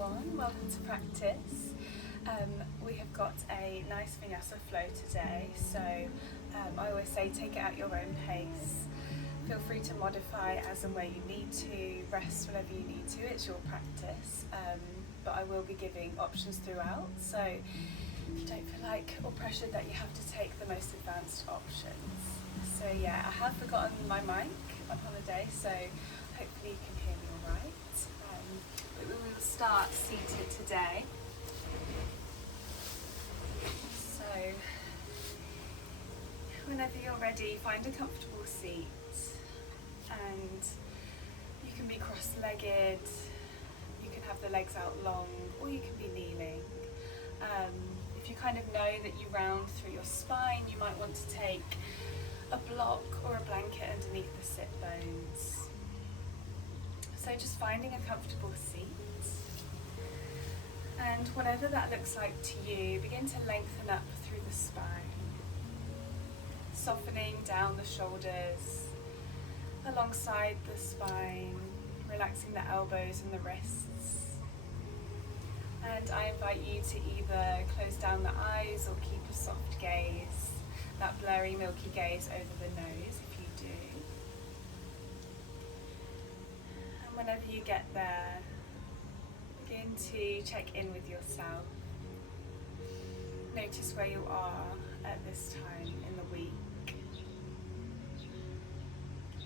everyone, welcome to practice. We have got a nice Vinyasa flow today, so I always say take it at your own pace. Feel free to modify as and where you need to, rest whenever you need to, it's your practice, but I will be giving options throughout, so don't feel like or pressured that you have to take the most advanced options. So yeah, I have forgotten my mic on holiday, so hopefully you can hear me all right. But we will start seated today. So whenever you're ready, find a comfortable seat, and you can be cross-legged, you can have the legs out long, or you can be kneeling. If you kind of know that you round through your spine, you might want to take a block or a blanket underneath the sit bones. So just finding a comfortable seat, and whatever that looks like to you, begin to lengthen up through the spine, softening down the shoulders, alongside the spine, relaxing the elbows and the wrists. And I invite you to either close down the eyes or keep a soft gaze, that blurry milky gaze over the nose if you do. And whenever you get there, begin to check in with yourself. Notice where you are at this time in the week.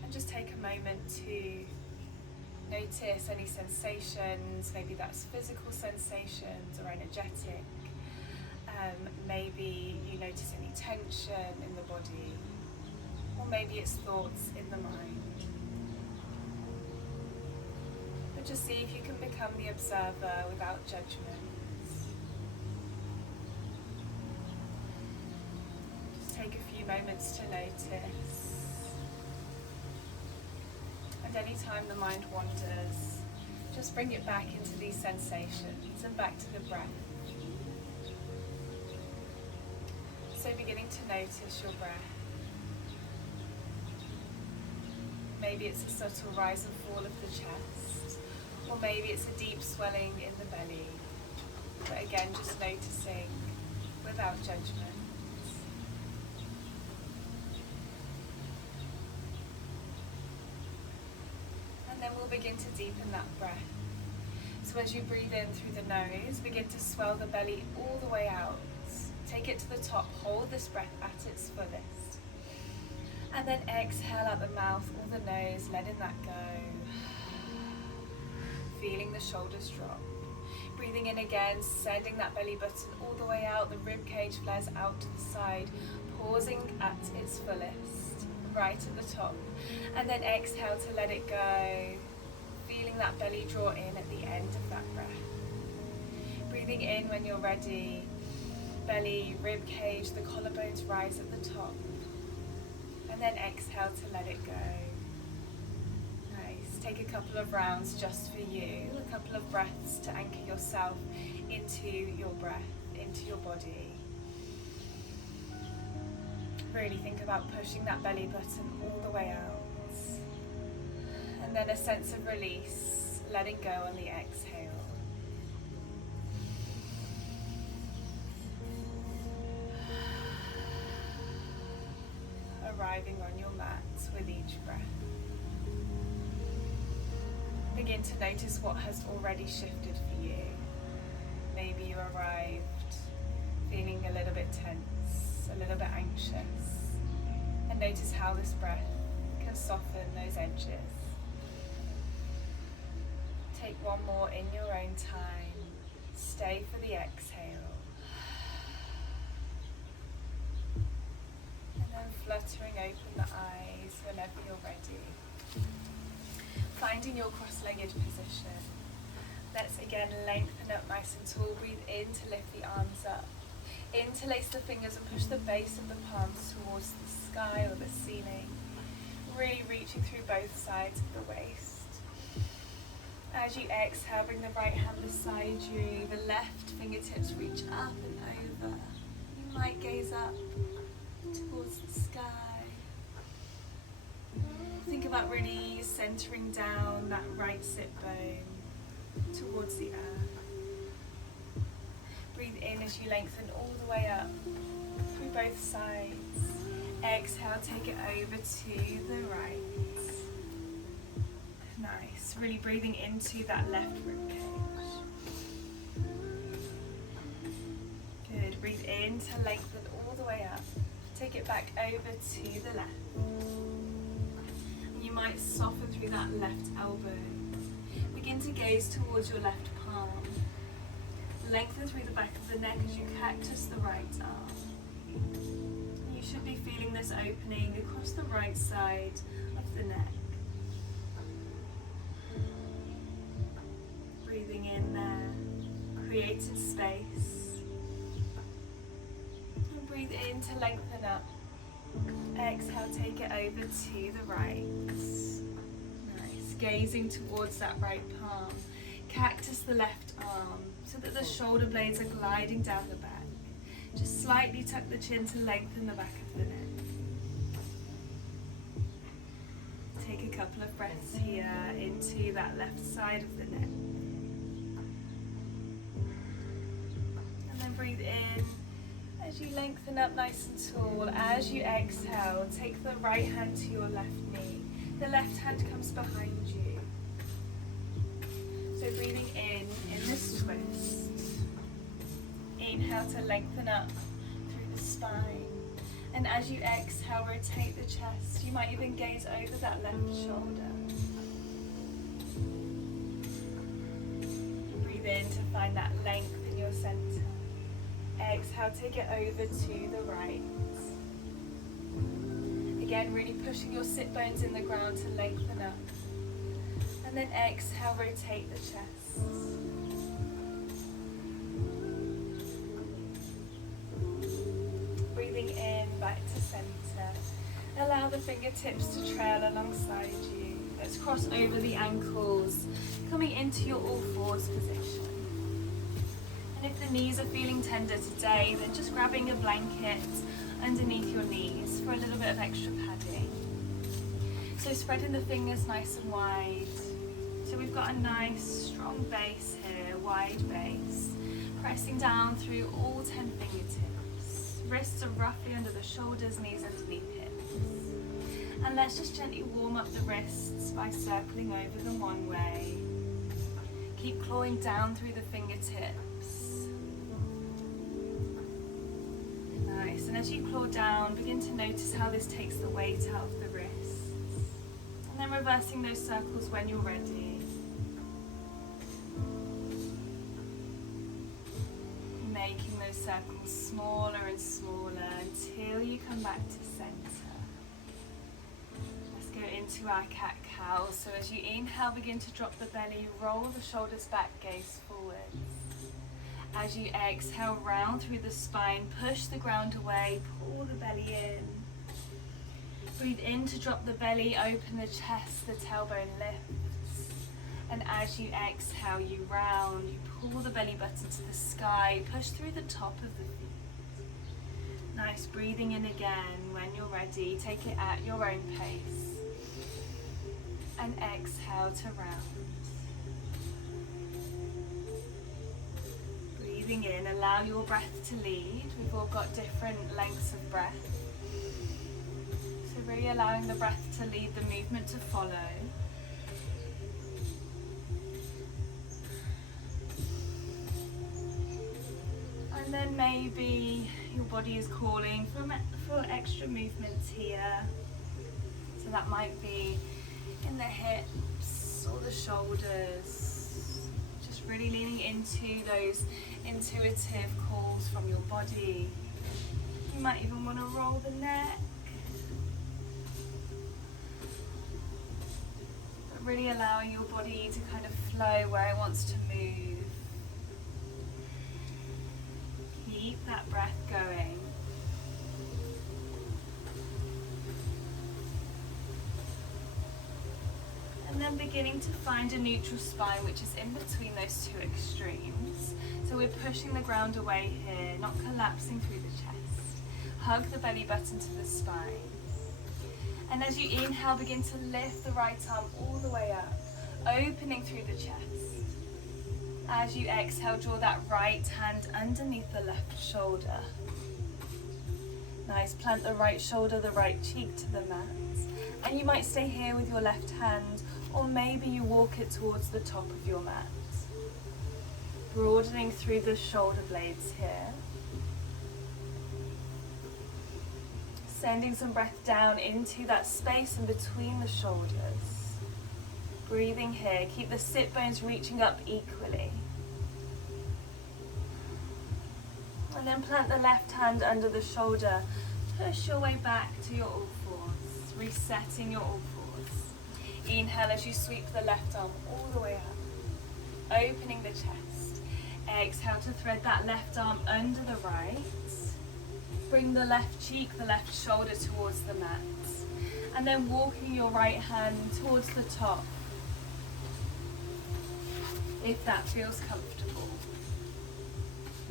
And just take a moment to notice any sensations, maybe that's physical sensations or energetic. Maybe you notice any tension in the body, or maybe it's thoughts in the mind. But just see if you can become the observer without judgments. Just take a few moments to notice. And anytime the mind wanders, just bring it back into these sensations and back to the breath. So beginning to notice your breath. Maybe it's a subtle rise and fall of the chest, or maybe it's a deep swelling in the belly. But again, just noticing without judgment. And then we'll begin to deepen that breath. So as you breathe in through the nose, begin to swell the belly all the way out. Take it to the top, hold this breath at its fullest. And then exhale out the mouth or the nose, letting that go. Feeling the shoulders drop. Breathing in again, sending that belly button all the way out, the rib cage flares out to the side, pausing at its fullest, right at the top. And then exhale to let it go. Feeling that belly draw in at the end of that breath. Breathing in when you're ready. Belly, rib cage, the collarbones rise at the top. And then exhale to let it go. Nice. Take a couple of rounds just for you. A couple of breaths to anchor yourself into your breath, into your body. Really think about pushing that belly button all the way out. And then a sense of release, letting go on the exhale. Arriving on your mat with each breath. Begin to notice what has already shifted for you. Maybe you arrived feeling a little bit tense, a little bit anxious, and notice how this breath can soften those edges. Take one more in your own time. Stay for the exhale. Fluttering open the eyes whenever you're ready. Finding your cross-legged position. Let's again lengthen up nice and tall. Breathe in to lift the arms up. Interlace the fingers and push the base of the palms towards the sky or the ceiling. Really reaching through both sides of the waist. As you exhale, bring the right hand beside you. The left fingertips reach up and over. You might gaze up towards the sky. Think about really centering down that right sit bone towards the earth. Breathe in as you lengthen all the way up through both sides. Exhale, take it over to the right. Nice, really breathing into that left ribcage. Good, breathe in to lengthen all the way up. Take it back over to the left. You might soften through that left elbow. Begin to gaze towards your left palm. Lengthen through the back of the neck as you cactus the right arm. You should be feeling this opening across the right side of the neck. Breathing in there, created space. And breathe in to lengthen up. Exhale, take it over to the right. Nice, gazing towards that right palm. Cactus the left arm so that the shoulder blades are gliding down the back. Just slightly tuck the chin to lengthen the back of the neck. Take a couple of breaths here into that left side of the neck. And then breathe in as you lengthen up nice and tall. As you exhale, take the right hand to your left knee. The left hand comes behind you. So breathing in this twist. Inhale to lengthen up through the spine. And as you exhale, rotate the chest. You might even gaze over that left shoulder. Breathe in to find that length in your center. Exhale, take it over to the right. Again, really pushing your sit bones in the ground to lengthen up. And then exhale, rotate the chest. Breathing in, back to center. Allow the fingertips to trail alongside you. Let's cross over the ankles, coming into your all fours position. And if the knees are feeling tender today, then just grabbing a blanket underneath your knees for a little bit of extra padding. So spreading the fingers nice and wide. So we've got a nice strong base here, wide base, pressing down through all 10 fingertips. Wrists are roughly under the shoulders, knees underneath hips. And let's just gently warm up the wrists by circling over them one way. Keep clawing down through the fingertips. Nice, and as you claw down, begin to notice how this takes the weight out of the wrists. And then reversing those circles when you're ready. Making those circles smaller and smaller until you come back to center. Let's go into our cat-cow. So as you inhale, begin to drop the belly, roll the shoulders back, gaze forwards. As you exhale, round through the spine, push the ground away, pull the belly in. Breathe in to drop the belly, open the chest, the tailbone lifts. And as you exhale, you round, you pull the belly button to the sky, push through the top of the feet. Nice, breathing in again. When you're ready, take it at your own pace. And exhale to round. Breathing in, allow your breath to lead. We've all got different lengths of breath. So really allowing the breath to lead, the movement to follow. And then maybe your body is calling for extra movements here. So that might be in the hips or the shoulders. Just really leaning into those intuitive calls from your body. You might even want to roll the neck. But really allowing your body to kind of flow where it wants to move. Keep that breath going. And then beginning to find a neutral spine, which is in between those two extremes. So we're pushing the ground away here, not collapsing through the chest. Hug the belly button to the spine. And as you inhale, begin to lift the right arm all the way up, opening through the chest. As you exhale, draw that right hand underneath the left shoulder. Nice, plant the right shoulder, the right cheek to the mat. And you might stay here with your left hand, or maybe you walk it towards the top of your mat. Broadening through the shoulder blades here. Sending some breath down into that space in between the shoulders. Breathing here, keep the sit bones reaching up equally. And then plant the left hand under the shoulder. Push your way back to your all fours, resetting your all fours. Inhale as you sweep the left arm all the way up, opening the chest. Exhale to thread that left arm under the right. Bring the left cheek, the left shoulder towards the mat. And then walking your right hand towards the top, if that feels comfortable.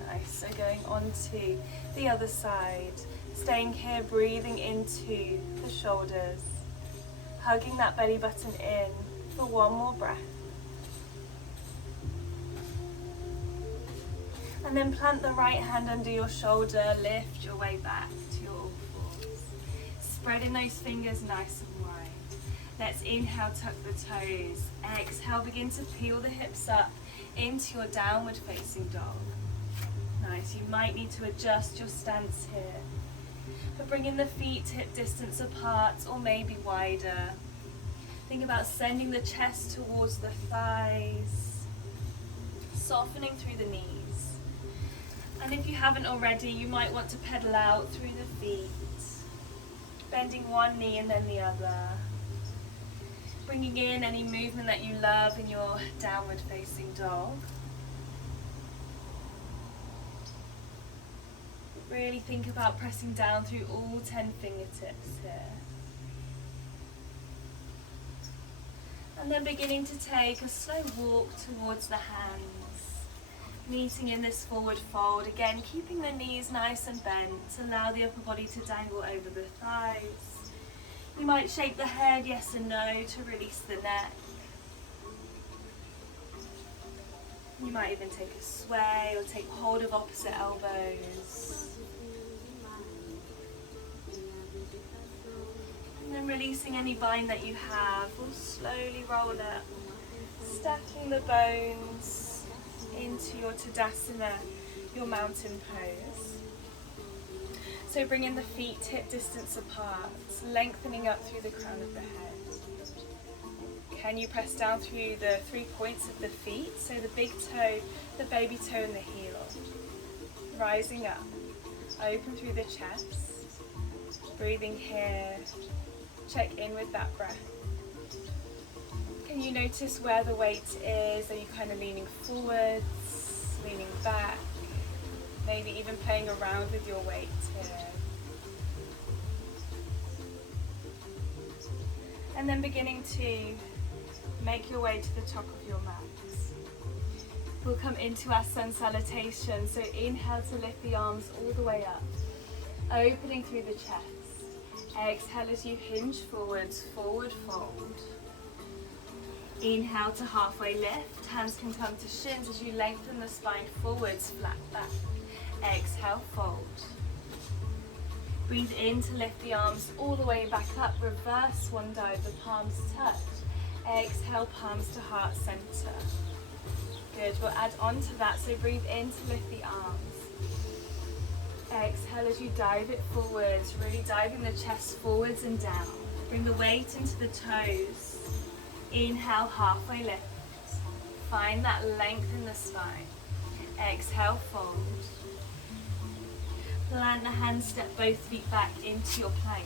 Nice, so going on to the other side. Staying here, breathing into the shoulders. Hugging that belly button in for one more breath. And then plant the right hand under your shoulder, lift your way back to your all fours. Spreading those fingers nice and wide. Let's inhale, tuck the toes. Exhale, begin to peel the hips up into your downward facing dog. Nice, you might need to adjust your stance here. But bringing the feet hip distance apart or maybe wider. Think about sending the chest towards the thighs. Softening through the knees. And if you haven't already, you might want to pedal out through the feet. Bending one knee and then the other. Bringing in any movement that you love in your downward facing dog. Really think about pressing down through all 10 fingertips here. And then beginning to take a slow walk towards the hands. Meeting in this forward fold. Again, keeping the knees nice and bent. Allow the upper body to dangle over the thighs. You might shake the head yes and no to release the neck. You might even take a sway or take hold of opposite elbows. And then releasing any bind that you have. We'll slowly roll up, stacking the bones into your Tadasana, your mountain pose. So bringing the feet hip distance apart, lengthening up through the crown of the head. Can you press down through the 3 points of the feet? So the big toe, the baby toe and the heel. Rising up, open through the chest. Breathing here, check in with that breath. Can you notice where the weight is? Are you kind of leaning forwards, leaning back? Maybe even playing around with your weight here. And then beginning to make your way to the top of your mat. We'll come into our sun salutation. So inhale to lift the arms all the way up, opening through the chest. Exhale as you hinge forwards, forward fold. Inhale to halfway lift. Hands can come to shins as you lengthen the spine forwards, flat back. Exhale, fold. Breathe in to lift the arms all the way back up. Reverse swan dive, the palms touch. Exhale, palms to heart center. Good, we'll add on to that. So breathe in to lift the arms. Exhale as you dive it forwards, really diving the chest forwards and down. Bring the weight into the toes. Inhale, halfway lift. Find that length in the spine. Exhale, fold. Plant the hands, step both feet back into your plank.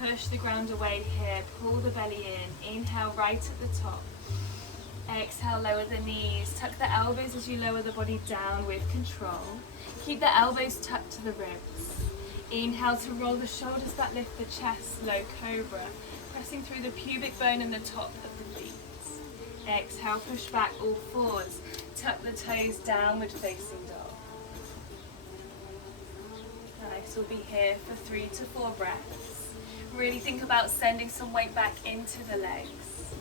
Push the ground away here, pull the belly in. Inhale, right at the top. Exhale, lower the knees. Tuck the elbows as you lower the body down with control. Keep the elbows tucked to the ribs. Inhale to roll the shoulders that lift the chest, low cobra. Pressing through the pubic bone and the top of the feet. Exhale, push back all fours. Tuck the toes, downward facing dog. Nice, we'll be here for 3 to 4 breaths. Really think about sending some weight back into the legs.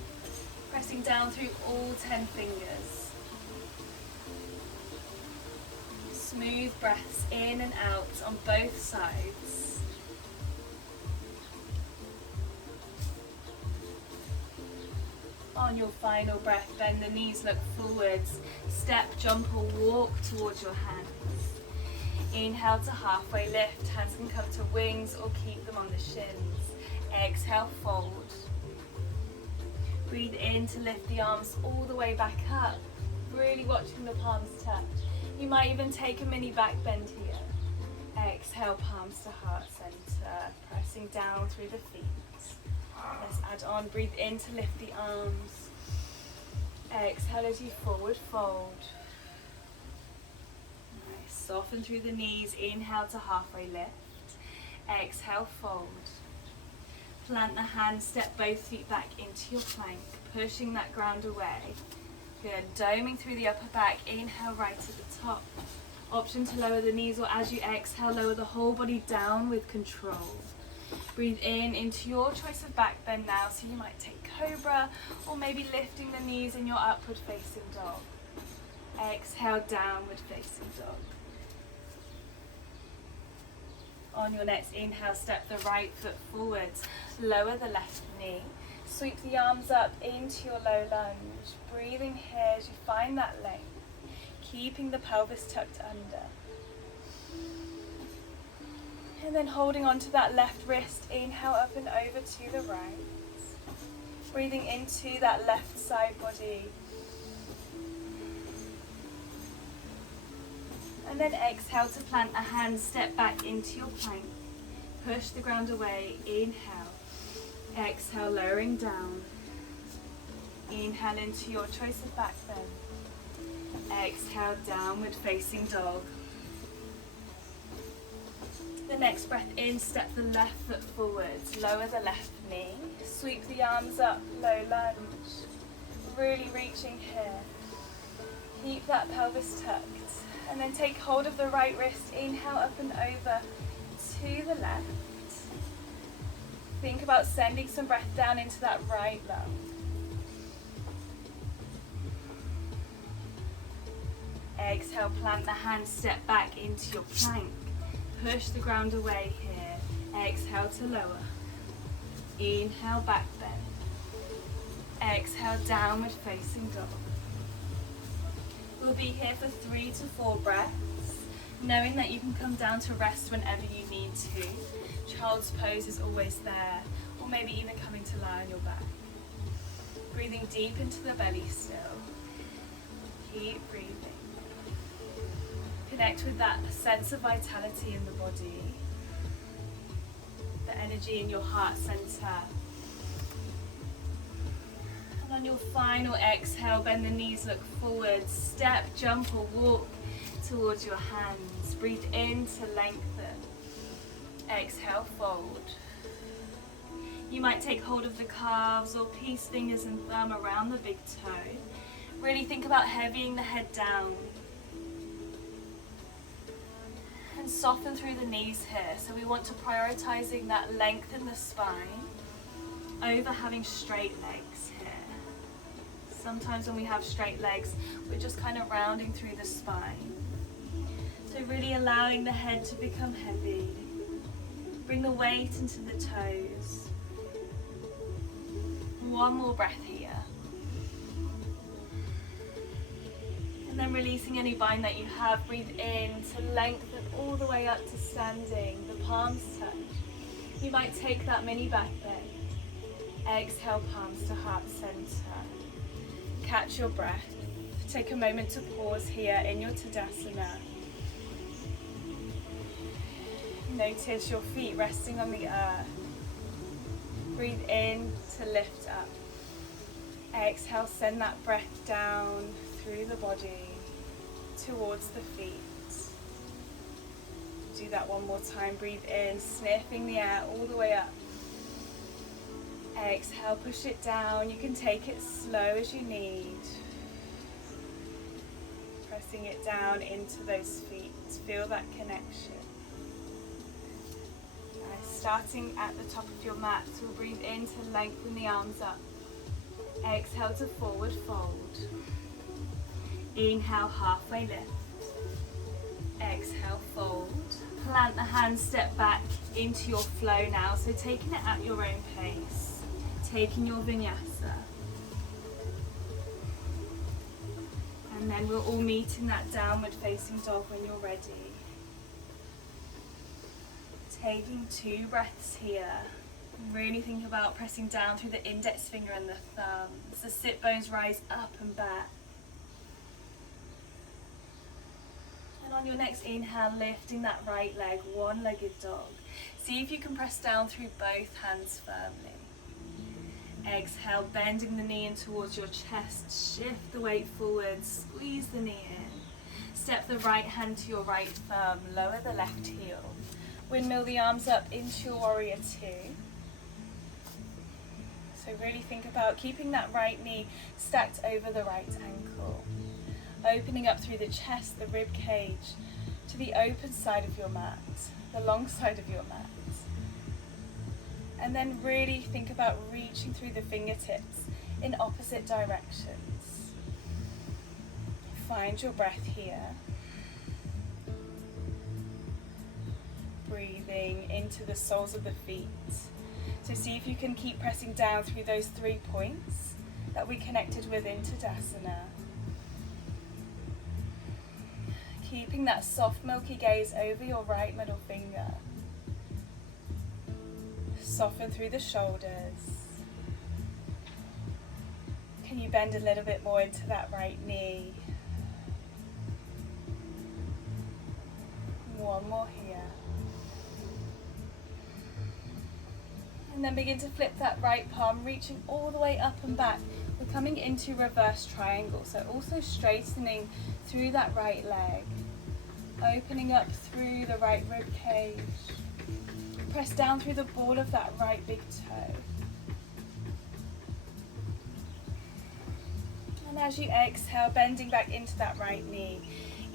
Pressing down through all 10 fingers. smooth breaths in and out on both sides. On your final breath, bend the knees, look forwards, step, jump or walk towards your hands. Inhale to halfway lift, hands can come to wings or keep them on the shins. Exhale, fold. Breathe in to lift the arms all the way back up, really watching the palms touch. You might even take a mini back bend here. Exhale, palms to heart center, pressing down through the feet. Let's add on, breathe in to lift the arms. Exhale as you forward fold. Nice. Soften through the knees, inhale to halfway lift. Exhale, fold. Plant the hands, step both feet back into your plank, pushing that ground away. Good, doming through the upper back, inhale right at the top. Option to lower the knees, or as you exhale, lower the whole body down with control. Breathe in into your choice of back bend now, so you might take cobra, or maybe lifting the knees in your upward facing dog. Exhale, downward facing dog. On your next inhale, step the right foot forwards, lower the left knee, sweep the arms up into your low lunge, breathing here as you find that length, keeping the pelvis tucked under. And then holding on to that left wrist, inhale up and over to the right, breathing into that left side body. And then exhale to plant a hand, step back into your plank. Push the ground away, inhale. Exhale, lowering down. Inhale into your choice of back bend. Exhale, downward facing dog. The next breath in, step the left foot forwards, lower the left knee. Sweep the arms up, low lunge. Really reaching here. Keep that pelvis tucked. And then take hold of the right wrist, inhale up and over to the left. Think about sending some breath down into that right lung. Exhale, plant the hand, step back into your plank. Push the ground away here. Exhale to lower. Inhale, back bend. Exhale, downward facing dog. We'll be here for 3 to 4 breaths, knowing that you can come down to rest whenever you need to. Child's pose is always there, or maybe even coming to lie on your back. Breathing deep into the belly still. Keep breathing. Connect with that sense of vitality in the body, the energy in your heart center. On your final exhale, bend the knees, look forward, step, jump or walk towards your hands. Breathe in to lengthen. Exhale, fold. You might take hold of the calves or piece fingers and thumb around the big toe. Really think about heavying the head down. And soften through the knees here. So we want to prioritizing that length in the spine over having straight legs here. Sometimes when we have straight legs, we're just kind of rounding through the spine. So really allowing the head to become heavy. Bring the weight into the toes. One more breath here. And then releasing any bind that you have. Breathe in to lengthen all the way up to standing. The palms touch. You might take that mini back bend. Exhale, palms to heart center. Catch your breath. Take a moment to pause here in your Tadasana. Notice your feet resting on the earth. Breathe in to lift up. Exhale, send that breath down through the body towards the feet. Do that one more time. Breathe in, sniffing the air all the way up. Exhale, push it down. You can take it slow as you need. Pressing it down into those feet. Feel that connection. Starting at the top of your mat, so we'll breathe in to lengthen the arms up. Exhale to forward fold. Inhale, halfway lift. Exhale, fold. Plant the hands, step back into your flow now. So taking it at your own pace. Taking your vinyasa. And then we'll all meet in that downward facing dog when you're ready. Taking 2 breaths here. Really think about pressing down through the index finger and the thumb as the sit bones rise up and back. And on your next inhale, lifting that right leg, one-legged dog. See if you can press down through both hands firmly. Exhale, bending the knee in towards your chest, shift the weight forward, squeeze the knee in. Step the right hand to your right thumb, lower the left heel. Windmill the arms up into your warrior 2. So really think about keeping that right knee stacked over the right ankle. Opening up through the chest, the rib cage, to the open side of your mat, the long side of your mat. And then really think about reaching through the fingertips in opposite directions. Find your breath here. Breathing into the soles of the feet. So see if you can keep pressing down through those 3 points that we connected with in Tadasana. Keeping that soft milky gaze over your right middle finger. Soften through the shoulders. Can you bend a little bit more into that right knee? One more here. And then begin to flip that right palm, reaching all the way up and back. We're coming into reverse triangle, so also straightening through that right leg. Opening up through the right rib cage. Press down through the ball of that right big toe. And as you exhale, bending back into that right knee.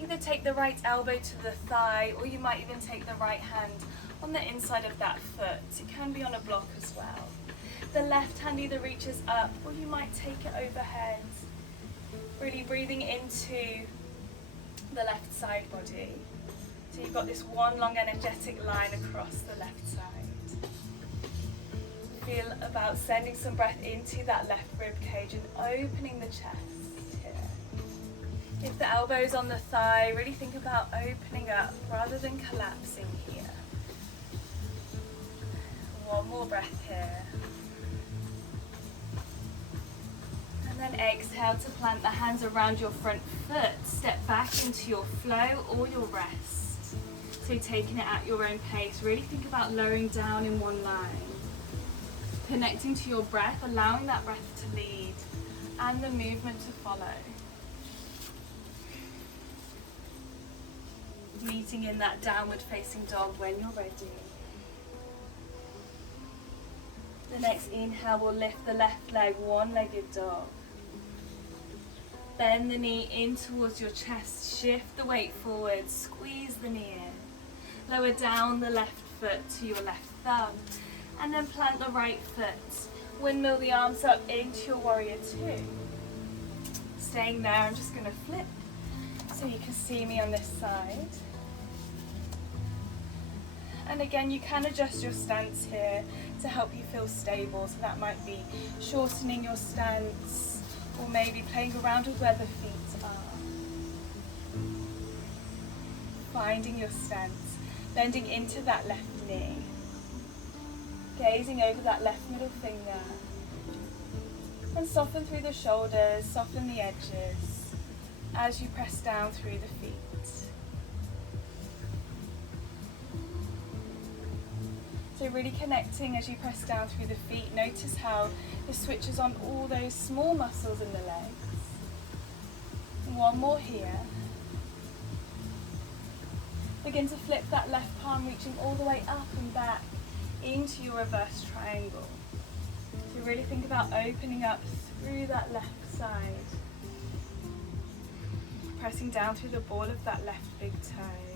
Either take the right elbow to the thigh, or you might even take the right hand on the inside of that foot. It can be on a block as well. The left hand either reaches up, or you might take it overhead. Really breathing into the left side body. So you've got this one long energetic line across the left side. Feel about sending some breath into that left rib cage and opening the chest here. If the elbow's on the thigh, really think about opening up rather than collapsing here. One more breath here. And then exhale to plant the hands around your front foot. Step back into your flow or your rest. So taking it at your own pace. Really think about lowering down in one line. Connecting to your breath, allowing that breath to lead and the movement to follow. Meeting in that downward facing dog when you're ready. The next inhale will lift the left leg, one-legged dog. Bend the knee in towards your chest, shift the weight forward, squeeze the knee in. Lower down the left foot to your left thumb, and then plant the right foot. Windmill the arms up into your warrior 2. Staying there, I'm just going to flip so you can see me on this side. And again, you can adjust your stance here to help you feel stable. So that might be shortening your stance, or maybe playing around with where the feet are. Finding your stance, bending into that left knee. Gazing over that left middle finger. And soften through the shoulders, soften the edges as you press down through the feet. So really connecting as you press down through the feet. Notice how this switches on all those small muscles in the legs. One more here. Begin to flip that left palm, reaching all the way up and back into your reverse triangle. So really think about opening up through that left side. Pressing down through the ball of that left big toe.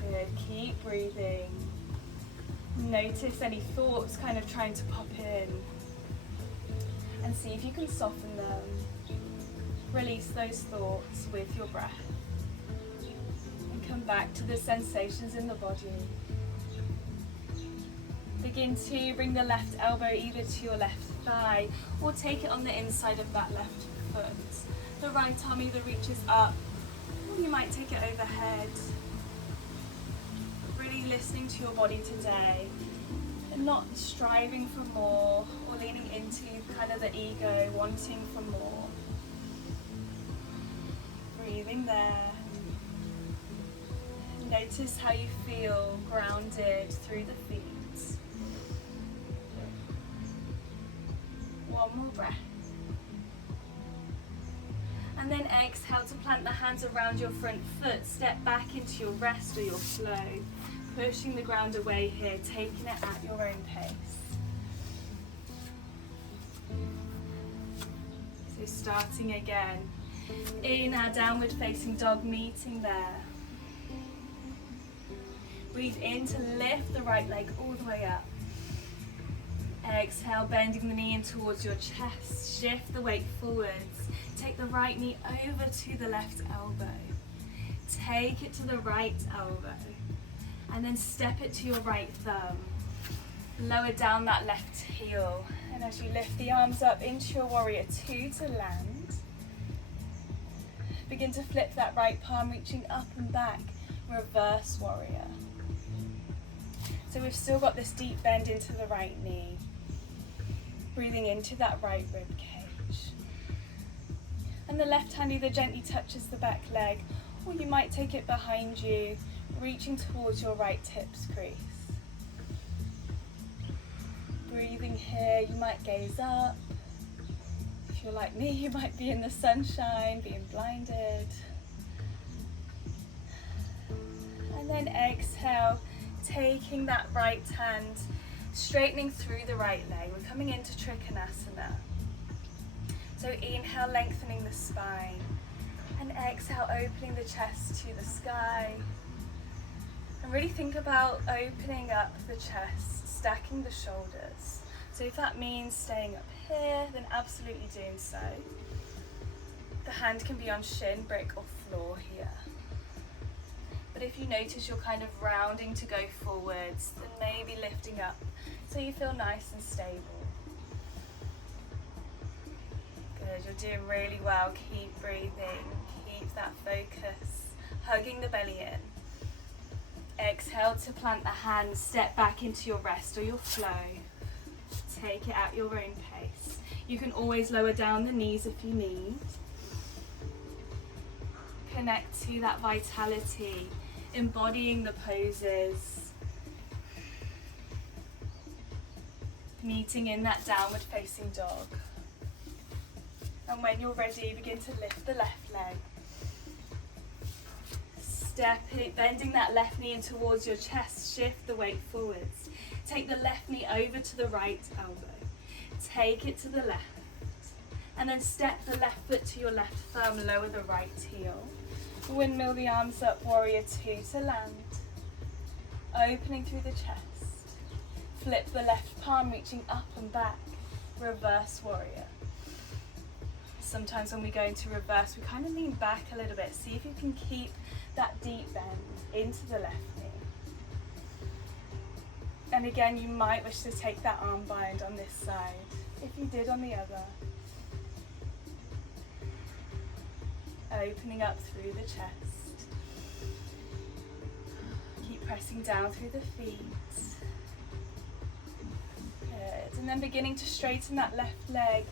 Good, keep breathing. Notice any thoughts kind of trying to pop in. And see if you can soften them. Release those thoughts with your breath. come back to the sensations in the body. Begin to bring the left elbow either to your left thigh or take it on the inside of that left foot. The right arm either reaches up or you might take it overhead. Really listening to your body today and not striving for more or leaning into kind of the ego, wanting for more. Breathing there. Notice how you feel grounded through the feet. One more breath. And then exhale to plant the hands around your front foot. Step back into your rest or your flow. Pushing the ground away here, taking it at your own pace. So starting again. In our downward facing dog, meeting there. Breathe in to lift the right leg all the way up. Exhale, bending the knee in towards your chest. Shift the weight forwards. Take the right knee over to the left elbow. Take it to the right elbow. And then step it to your right thumb. Lower down that left heel. And as you lift the arms up into your warrior two to land, begin to flip that right palm reaching up and back, reverse warrior. So we've still got this deep bend into the right knee. Breathing into that right rib cage. And the left hand either gently touches the back leg or you might take it behind you, reaching towards your right hips crease. Breathing here, you might gaze up. If you're like me, you might be in the sunshine, being blinded. And then exhale, taking that right hand, straightening through the right leg. We're coming into Trikonasana. So inhale, lengthening the spine. And exhale, opening the chest to the sky. And really think about opening up the chest, stacking the shoulders. So if that means staying up here, then absolutely doing so. The hand can be on shin, brick or floor here. But if you notice you're kind of rounding to go forwards, then maybe lifting up so you feel nice and stable. Good, you're doing really well. Keep breathing, keep that focus, hugging the belly in. Exhale to plant the hands, step back into your rest or your flow. Take it at your own pace. You can always lower down the knees if you need. Connect to that vitality, embodying the poses. Meeting in that downward facing dog. And when you're ready, begin to lift the left leg. Step it, bending that left knee in towards your chest, shift the weight forwards. Take the left knee over to the right elbow. Take it to the left. And then step the left foot to your left thumb, lower the right heel. Windmill the arms up, warrior two to land. Opening through the chest. Flip the left palm, reaching up and back. Reverse warrior. Sometimes when we go into reverse, we kind of lean back a little bit. See if you can keep that deep bend into the left knee. And again, you might wish to take that arm bind on this side, if you did on the other. Opening up through the chest. Keep pressing down through the feet. Good. And then beginning to straighten that left leg,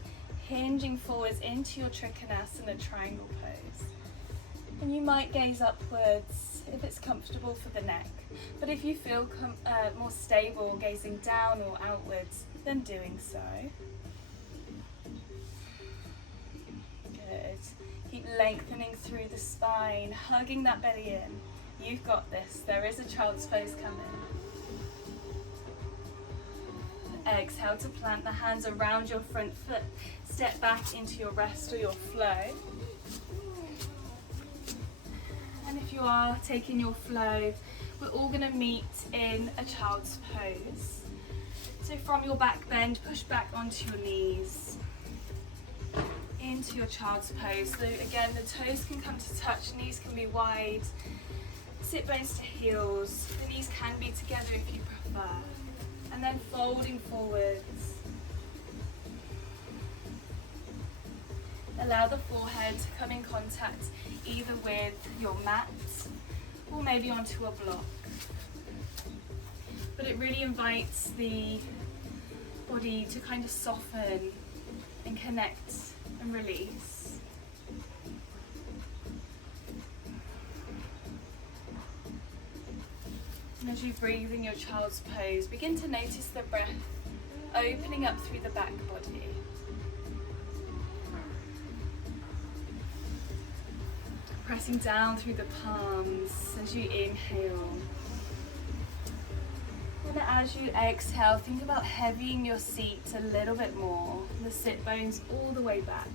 hinging forwards into your Trikonasana triangle pose. And you might gaze upwards if it's comfortable for the neck. But if you feel more stable gazing down or outwards, then doing so. Good. Keep lengthening through the spine, hugging that belly in. You've got this. There is a child's pose coming. Exhale to plant the hands around your front foot. Step back into your rest or your flow. And if you are taking your flow, we're all going to meet in a child's pose. So from your back bend, push back onto your knees. Into your child's pose. So again, the toes can come to touch, knees can be wide. sit bones to heels. The knees can be together if you prefer. And then folding forwards. Allow the forehead to come in contact either with your mat or maybe onto a block. But it really invites the body to kind of soften and connect and release. And as you breathe in your child's pose, begin to notice the breath opening up through the back body. Pressing down through the palms as you inhale. And as you exhale, think about heavying your seat a little bit more. The sit bones all the way back.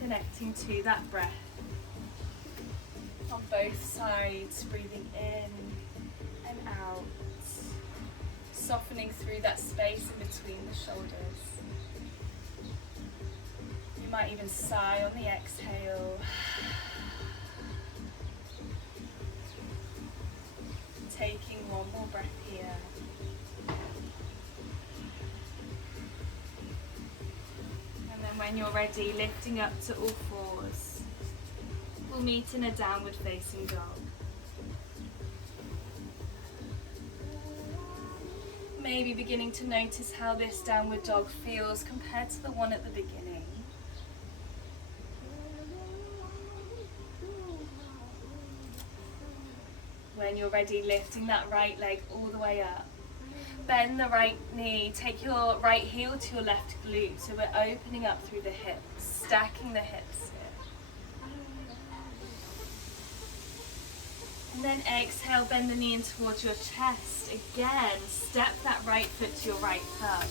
Connecting to that breath. On both sides, breathing in and out. Softening through that space in between the shoulders. You might even sigh on the exhale. Taking one more breath here. And then when you're ready, lifting up to all fours. We'll meet in a downward facing dog. Maybe beginning to notice how this downward dog feels compared to the one at the beginning. When you're ready, lifting that right leg all the way up. Bend the right knee, take your right heel to your left glute, so we're opening up through the hips, stacking the hips here. And then exhale, bend the knee in towards your chest. Again, step that right foot to your right thumb.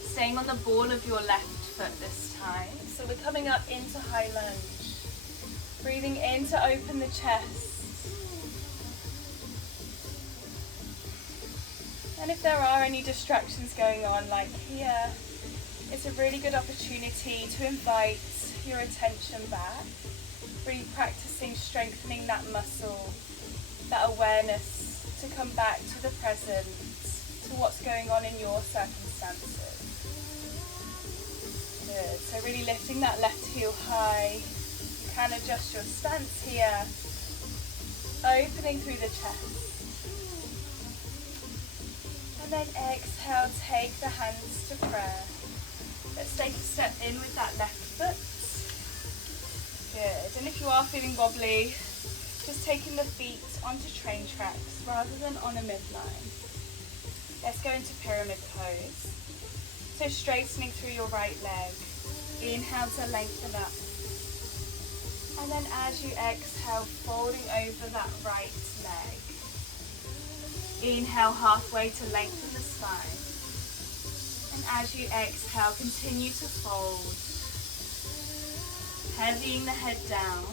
Staying on the ball of your left foot this time. So we're coming up into high lunge. Breathing in to open the chest. And if there are any distractions going on, like here, it's a really good opportunity to invite your attention back. Really practicing strengthening that muscle, that awareness to come back to the present, to what's going on in your circumstances. Good. So really lifting that left heel high. You can adjust your stance here. Opening through the chest. And then exhale, take the hands to prayer. Let's take a step in with that left foot. Good. And if you are feeling wobbly, just taking the feet onto train tracks rather than on a midline. Let's go into pyramid pose. So straightening through your right leg. Inhale to lengthen up. And then as you exhale, folding over that right leg. Inhale halfway to lengthen the spine. And as you exhale, continue to fold. Heavying the head down.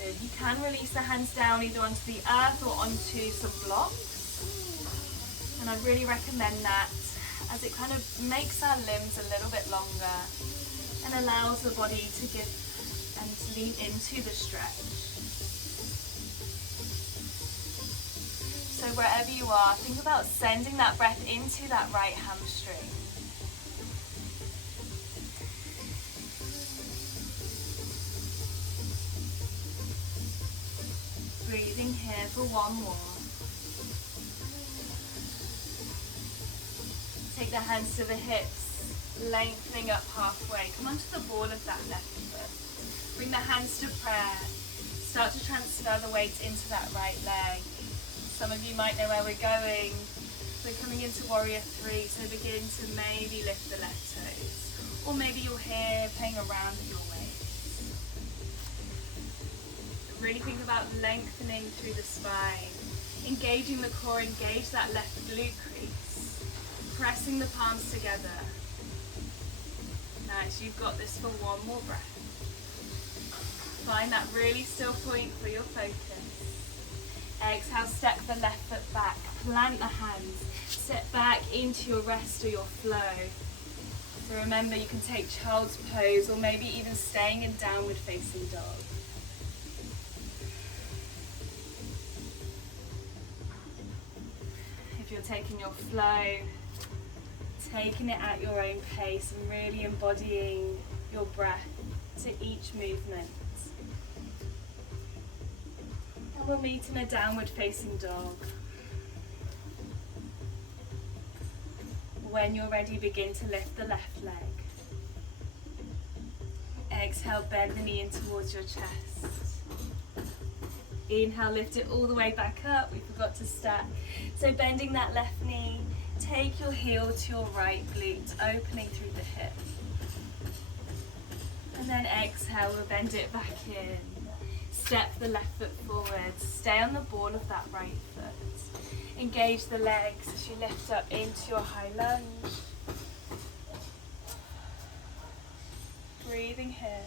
Good. You can release the hands down either onto the earth or onto some blocks. And I really recommend that as it kind of makes our limbs a little bit longer and allows the body to give and to lean into the stretch. So wherever you are, think about sending that breath into that right hamstring. Breathing here for one more. Take the hands to the hips, lengthening up halfway. Come onto the ball of that left foot. Bring the hands to prayer. Start to transfer the weight into that right leg. Some of you might know where we're going. We're coming into warrior 3, so begin to maybe lift the left toes. Or maybe you're here playing around with your weight. Really think about lengthening through the spine, engaging the core, engage that left glute crease, pressing the palms together. Nice, you've got this for one more breath. Find that really still point for your focus. Exhale, step the left foot back, plant the hands, step back into your rest or your flow. So remember, you can take child's pose or maybe even staying in downward facing dog. If you're taking your flow, taking it at your own pace and really embodying your breath to each movement. And we'll meet in a downward facing dog. When you're ready, begin to lift the left leg. Exhale, bend the knee in towards your chest. Inhale, lift it all the way back up. We forgot to stack. So bending that left knee, take your heel to your right glute, opening through the hip. And then exhale, we'll bend it back in. Step the left foot forward. Stay on the ball of that right foot. Engage the legs as you lift up into your high lunge. Breathing here.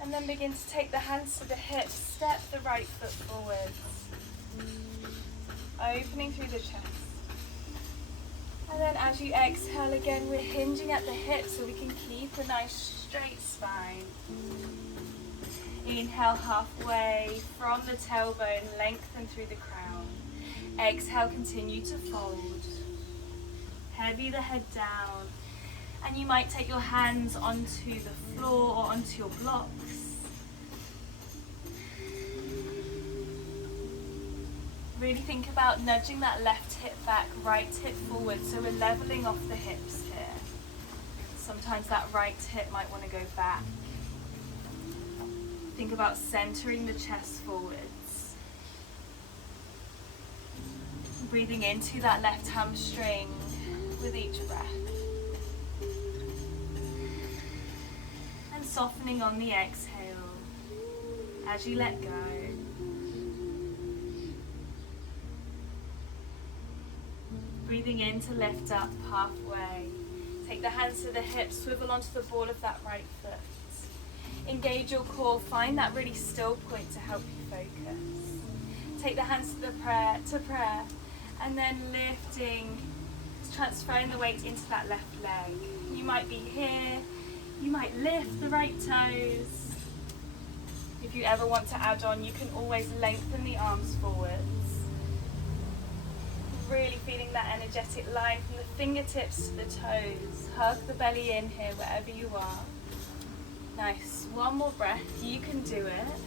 And then begin to take the hands to the hips. Step the right foot forward. Opening through the chest. And then as you exhale again, we're hinging at the hips so we can keep a nice straight spine. Inhale halfway from the tailbone, lengthen through the crown. Exhale, continue to fold. Heavy the head down. And you might take your hands onto the floor or onto your blocks. Really think about nudging that left hip back, right hip forward, so we're leveling off the hips here. Sometimes that right hip might want to go back. Think about centering the chest forwards. Breathing into that left hamstring with each breath. And softening on the exhale as you let go. Breathing in to lift up halfway. Take the hands to the hips, swivel onto the ball of that right foot. Engage your core, find that really still point to help you focus. Take the hands to prayer, and then lifting, transferring the weight into that left leg. You might be here, you might lift the right toes. If you ever want to add on, you can always lengthen the arms forwards. Really feeling that energetic line from the fingertips to the toes. Hug the belly in here wherever you are. Nice. One more breath. You can do it.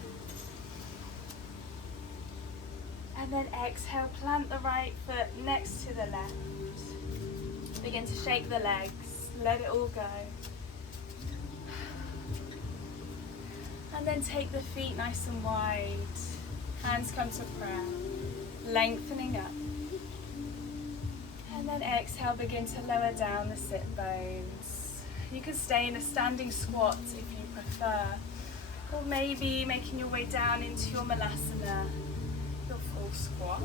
And then exhale, plant the right foot next to the left. Begin to shake the legs. Let it all go. And then take the feet nice and wide. Hands come to prayer. Lengthening up. And then exhale, begin to lower down the sit bones. You can stay in a standing squat if you prefer, or maybe making your way down into your malasana, your full squat.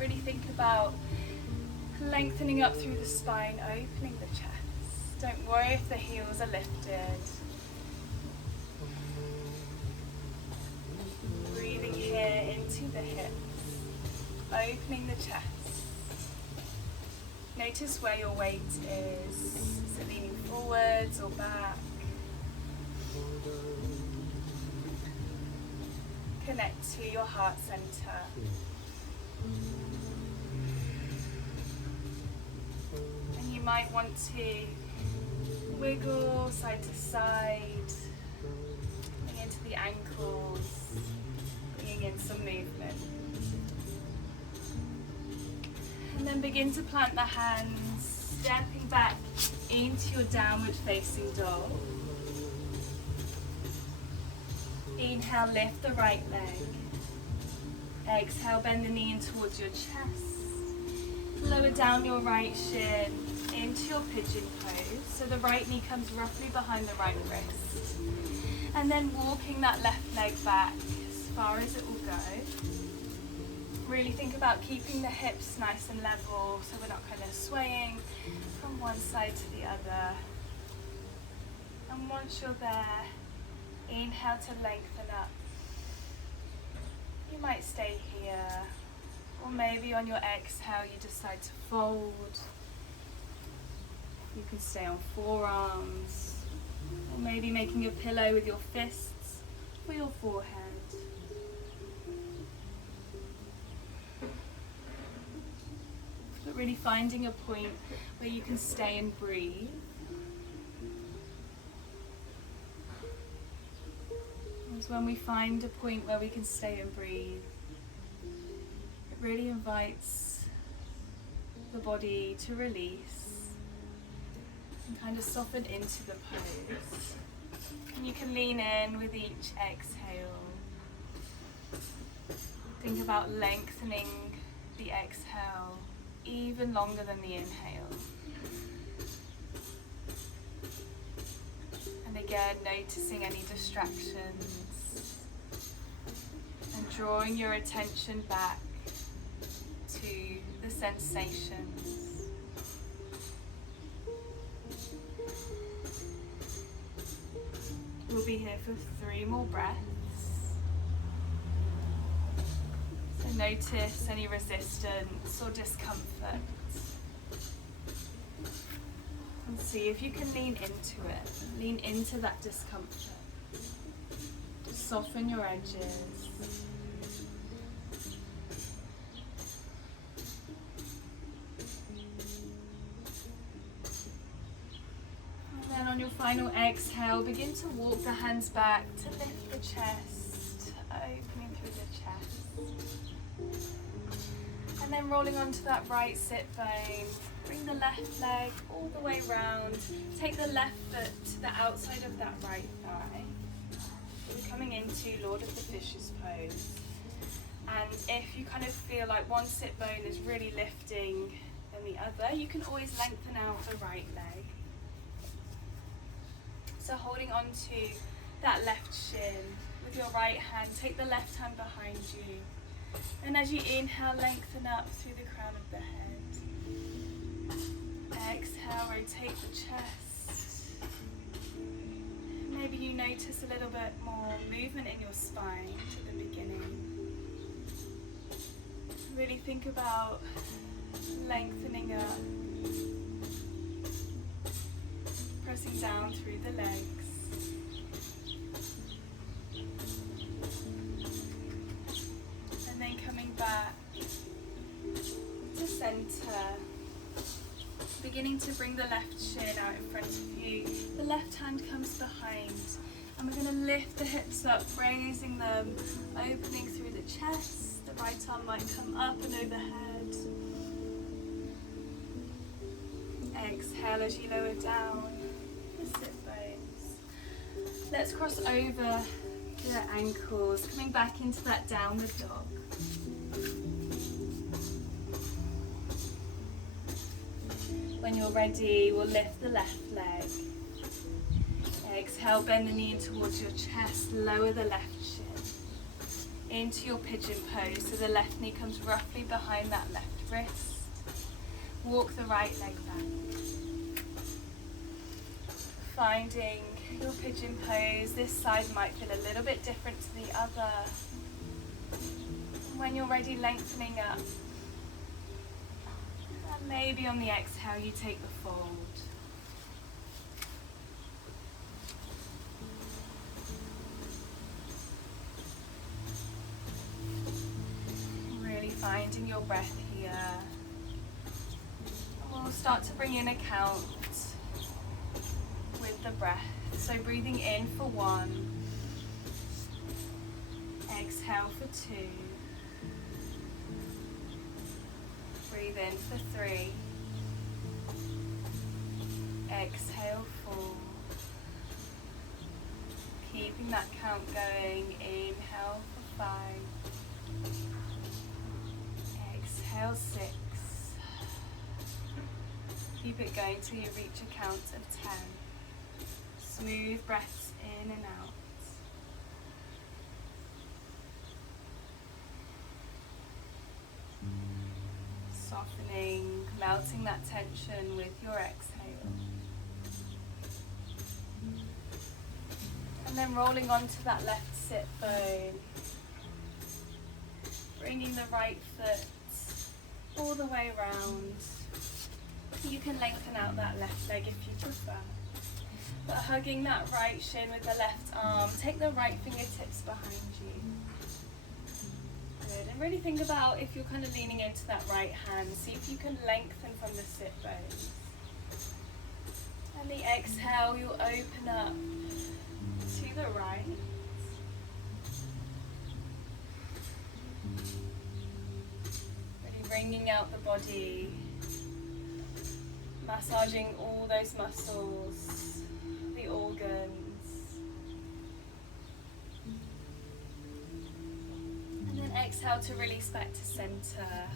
Really think about lengthening up through the spine, opening the chest. Don't worry if the heels are lifted. Breathing here into the hips, opening the chest. Notice where your weight is. Is it leaning forwards or back? Connect to your heart center. And you might want to wiggle side to side, bring into the ankles, bringing in some movement. And then begin to plant the hands, stepping back into your downward facing dog. Inhale, lift the right leg. Exhale, bend the knee in towards your chest. Lower down your right shin into your pigeon pose. So the right knee comes roughly behind the right wrist. And then walking that left leg back as far as it will go. Really think about keeping the hips nice and level so we're not kind of swaying from one side to the other. And once you're there, inhale to lengthen up. might stay here, or maybe on your exhale you decide to fold. You can stay on forearms, or maybe making a pillow with your fists for your forehead. But really finding a point where you can stay and breathe. Because when we find a point where we can stay and breathe, it really invites the body to release and kind of soften into the pose. And you can lean in with each exhale. Think about lengthening the exhale even longer than the inhale. And again, noticing any distractions and drawing your attention back to the sensations. We'll be here for 3 more breaths. So notice any resistance or discomfort. And see if you can lean into it. Lean into that discomfort. Soften your edges. And then on your final exhale, begin to walk the hands back to lift the chest, opening through the chest. And then rolling onto that right sit bone. Bring the left leg all the way round. Take the left foot to the outside of that right thigh. We're coming into Lord of the Fishes pose. And if you kind of feel like one sit bone is really lifting than the other, you can always lengthen out the right leg. So holding on to that left shin with your right hand, take the left hand behind you. And as you inhale, lengthen up through the crown of the head. Exhale, rotate the chest. Maybe you notice a little bit more movement in your spine at the beginning. Really think about lengthening up, pressing down through the legs. And then coming back to center. Beginning to bring the left shin out in front of you. The left hand comes behind. And we're going to lift the hips up, raising them, opening through the chest. The right arm might come up and overhead. Exhale as you lower down the sit bones. Let's cross over the ankles, coming back into that downward dog. When you're ready, we'll lift the left leg. Exhale, bend the knee in towards your chest, lower the left shin into your pigeon pose, so the left knee comes roughly behind that left wrist. Walk the right leg back. Finding your pigeon pose, this side might feel a little bit different to the other. When you're ready, lengthening up. And maybe on the exhale, you take the fold. Really finding your breath here. And we'll start to bring in a count with the breath. So breathing in for 1. Exhale for 2. Breathe in for 3. Exhale 4. Keeping that count going. Inhale for 5. Exhale 6. Keep it going till you reach a count of 10. Smooth breaths in and out. Softening, melting that tension with your exhale. And then rolling onto that left sit bone. bringing the right foot all the way around. You can lengthen out that left leg if you prefer. But hugging that right shin with the left arm, take the right fingertips behind you. Good, and really think about if you're kind of leaning into that right hand, see if you can lengthen from the sit bones. And the exhale, you'll open up to the right. Really bringing out the body, massaging all those muscles, the organs. And then exhale to release back to center.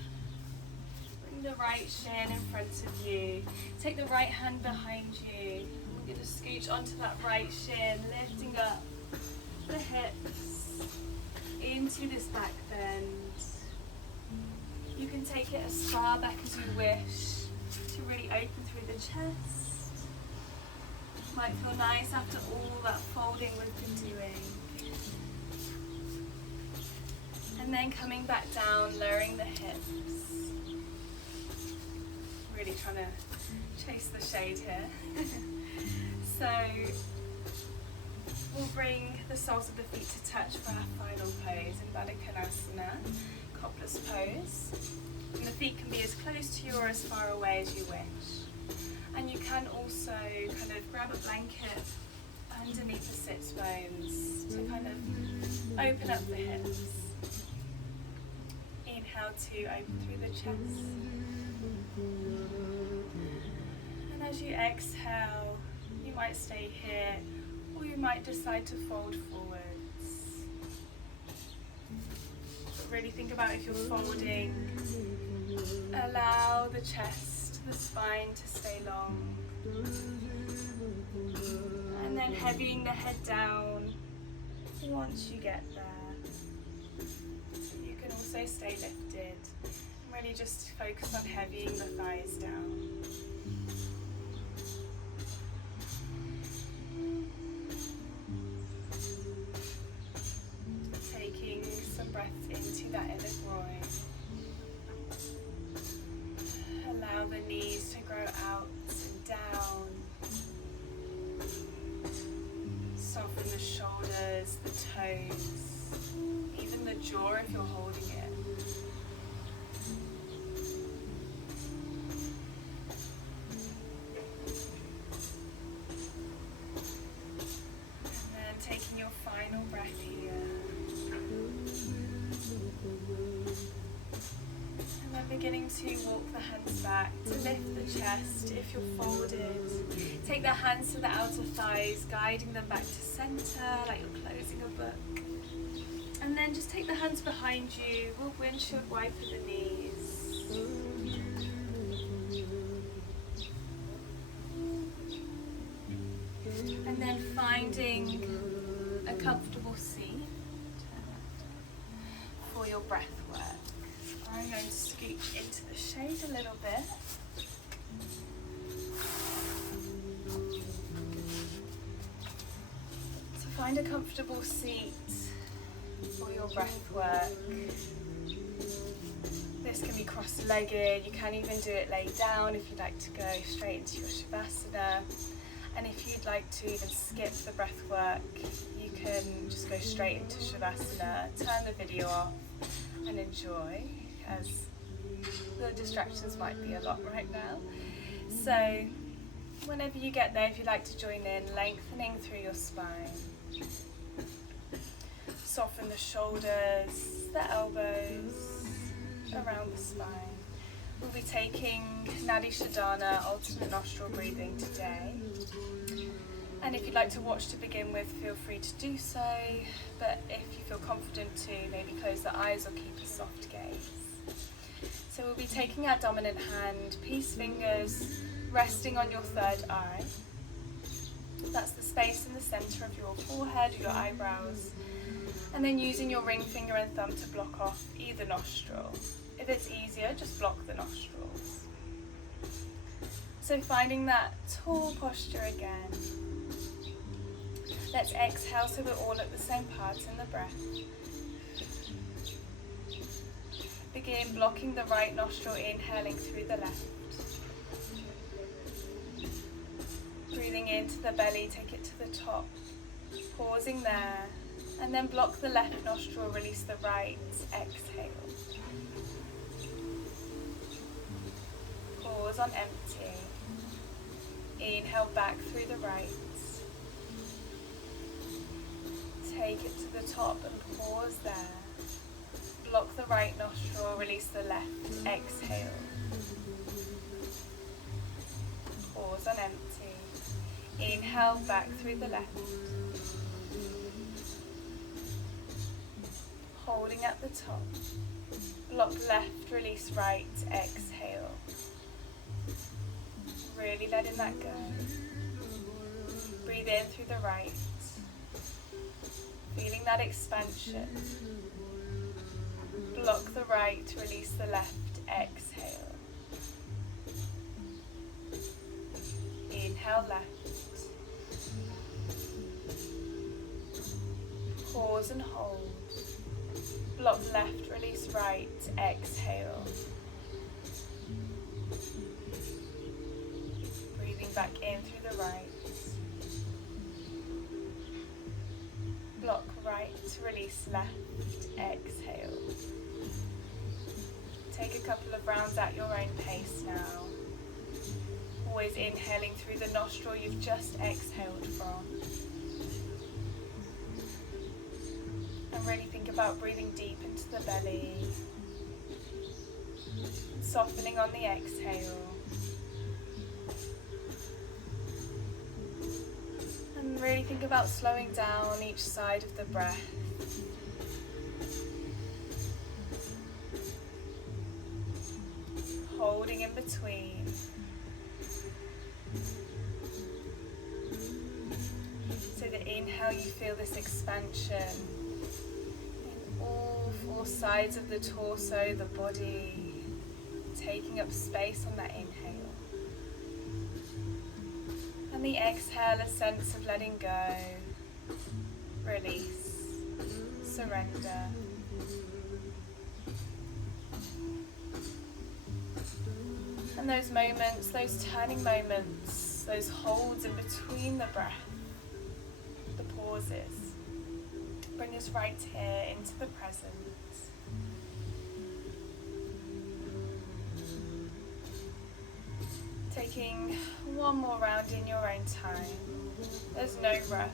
Bring the right shin in front of you. Take the right hand behind you. We're going to scooch onto that right shin, lifting up the hips into this back bend. You can take it as far back as you wish to really open through the chest. Might feel nice after all that folding we've been doing. And then coming back down, lowering the hips. Really trying to chase the shade here. So we'll bring the soles of the feet to touch for our final pose in reconnected, coupler's pose. And the feet can be as close to you or as far away as you wish. And you can also kind of grab a blanket underneath the sits bones to kind of open up the hips. Inhale to open through the chest. And as you exhale, you might stay here or you might decide to fold forwards. But really think about if you're folding, allow the chest, the spine to stay long. And then heavying the head down once you get there. You can also stay lifted. Really just focus on heavying the thighs down. Taking some breaths into that inner groin. Allow the knees to grow out and down. Soften the shoulders, the toes, even the jaw if you're holding it. And then taking your final breath here. And then beginning to walk the hands back to lift the chest. If you're folded, take the hands to the outer thighs, guiding them back to center like you're closing a book. And then just take the hands behind you. We'll windshield wiper the knees. And then finding a comfortable seat for your breath work. I'm going to scooch into the shade a little bit. So find a comfortable seat for your breath work. This can be cross-legged, you can even do it laid down if you'd like to go straight into your savasana. And if you'd like to even skip the breath work, you can just go straight into shavasana, turn the video off and enjoy, as the distractions might be a lot right now. So whenever you get there, if you'd like to join in, lengthening through your spine. Soften the shoulders, the elbows, around the spine. We'll be taking Nadi Shodhana, alternate nostril breathing today. And if you'd like to watch to begin with, feel free to do so. But if you feel confident to, maybe close the eyes or keep a soft gaze. So we'll be taking our dominant hand, peace fingers, resting on your third eye. That's the space in the center of your forehead or your eyebrows. And then using your ring finger and thumb to block off either nostril. If it's easier, just block the nostrils. So finding that tall posture again. Let's exhale so we're all at the same part in the breath. in, blocking the right nostril, inhaling through the left. Breathing into the belly, take it to the top. Pausing there, and then block the left nostril, release the right, exhale. Pause on empty. Inhale back through the right. Take it to the top and pause there. Block the right nostril, release the left, exhale. Pause on empty. Inhale back through the left. Holding at the top. Block left, release right, exhale. Really letting that go. Breathe in through the right. Feeling that expansion. Block the right, release the left, exhale. Inhale left. Pause and hold. Block left, release right, exhale. Breathing back in through the right. Block right, release left, exhale. Take a couple of rounds at your own pace now. Always inhaling through the nostril you've just exhaled from. And really think about breathing deep into the belly. Softening on the exhale. And really think about slowing down each side of the breath. Holding in between. So that inhale you feel this expansion in all four sides of the torso, the body, taking up space on that inhale. And the exhale, a sense of letting go, release, surrender. And those moments, those turning moments, those holds in between the breath, the pauses, bring us right here into the present. Taking one more round in your own time. There's no rush.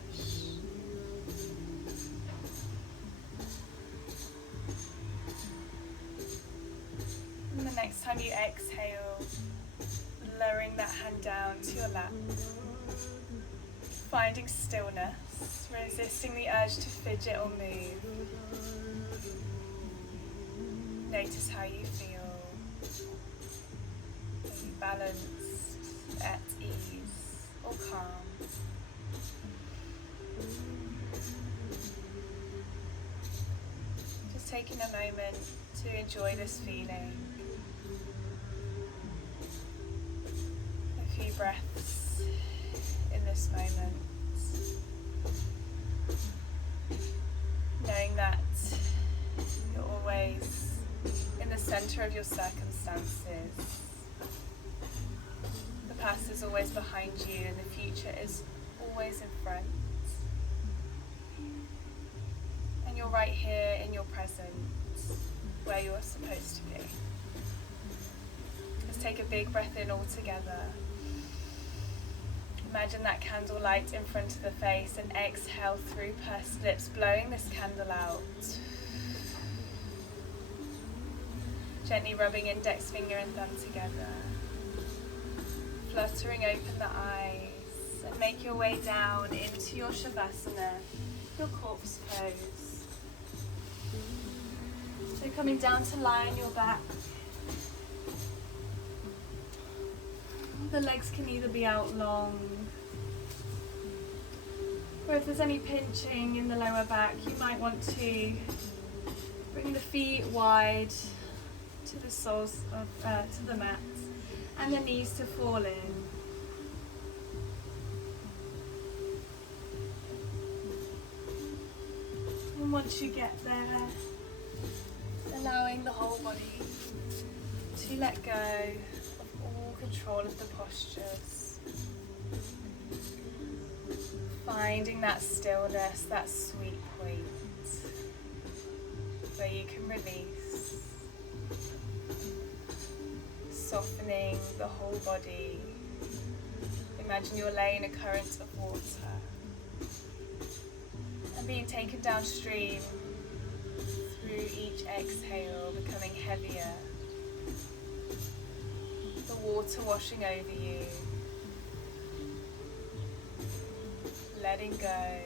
And the next time you exhale, lowering that hand down to your lap, finding stillness, resisting the urge to fidget or move. Notice how you feel. Are you balanced, at ease, or calm? Just taking a moment to enjoy this feeling. A few breaths in this moment. Knowing that you're always in the center of your circumstances. The past is always behind you and the future is always in front. And you're right here in your present, where you're supposed to be. Let's take a big breath in all together. Imagine that candle light in front of the face and exhale through pursed lips, blowing this candle out. Gently rubbing index finger and thumb together. Fluttering open the eyes and make your way down into your savasana, your corpse pose. So coming down to lie on your back. The legs can either be out long, or if there's any pinching in the lower back, you might want to bring the feet wide to the soles of to the mat, and the knees to fall in. And once you get there, allowing the whole body to let go of all control of the postures. Finding that stillness, that sweet point where you can release, softening the whole body. Imagine you're laying a current of water and being taken downstream through each exhale, becoming heavier. The water washing over you, letting go.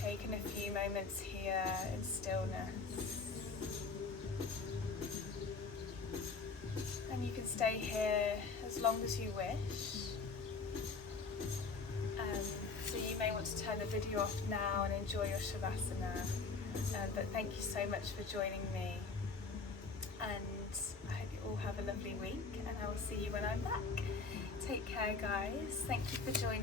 Taking a few moments here in stillness. And you can stay here as long as you wish. So you may want to turn the video off now and enjoy your Shavasana. But thank you so much for joining me. And I hope you all have a lovely week, and I will see you when I'm back. Take care, guys. Thank you for joining